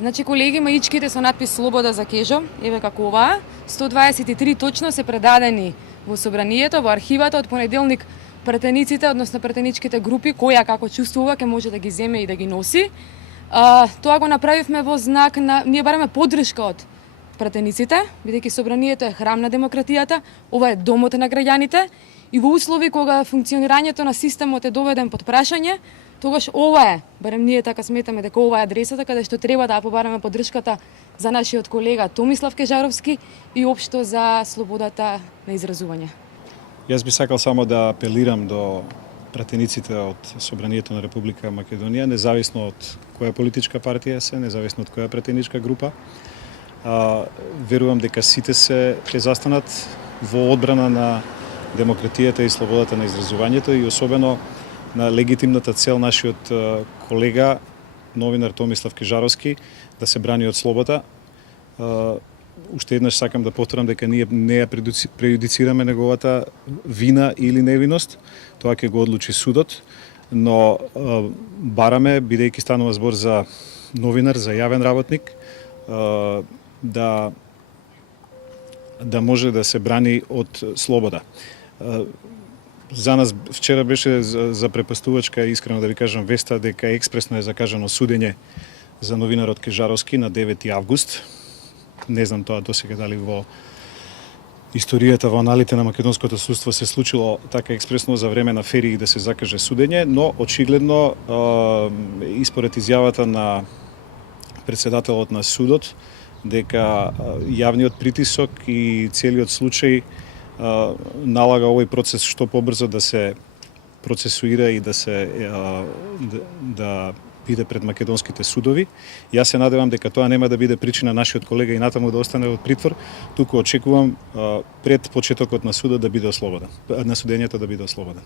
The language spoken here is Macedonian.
Значи, колеги, маичките со надпис Слобода за Кежо, еве како оваа, 123 точно се предадени во собранието, во архивата од понеделник. Претениците, односно претеничките групи, која како чувствува, ќе може да ги земе и да ги носи. Тоа го направивме во знак на... Ние бараме поддршка од претениците, бидејќи собранието е храм на демократијата, ова е домот на граѓаните и во услови кога функционирањето на системот е доведен под прашање, тогаш ова е, барем ние така сметаме дека ова е адресата каде што треба да побараме поддршката за нашиот колега Томислав Кежаровски и општо за слободата на изразување. Јас би сакал само да апелирам до пратениците од Собранието на Република Македонија, независно од која политичка партија се, независно од која пратеничка група. Верувам дека сите се ќе застанат во одбрана на демократијата и слободата на изразувањето и особено на легитимната цел нашиот колега, новинар Томислав Кежаровски, да се брани од слобода. Уште еднаш сакам да повторам дека ние не ја прејудицираме неговата вина или невиност, тоа ќе го одлучи судот, но бараме, бидејќи станува збор за новинар, за јавен работник, да може да се брани од слобода. За нас вчера беше за препастувачка, искрено да ви кажам, веста дека експресно е закажано судење за новинарот Кежаровски на 9 август. Не знам тоа досега дали во историјата, во аналите на македонското судство се случило така експресно за време на ферии да се закаже судење, но очигледно и според изјавата на председателот на судот дека јавниот притисок и целиот случај налага овој процес што побрзо да се процесуира и да биде пред македонските судови. Јас се надевам дека тоа нема да биде причина нашиот колега и натаму да остане во притвор, туку очекувам пред почетокот на судот да биде ослободен, на судењето да биде ослободен.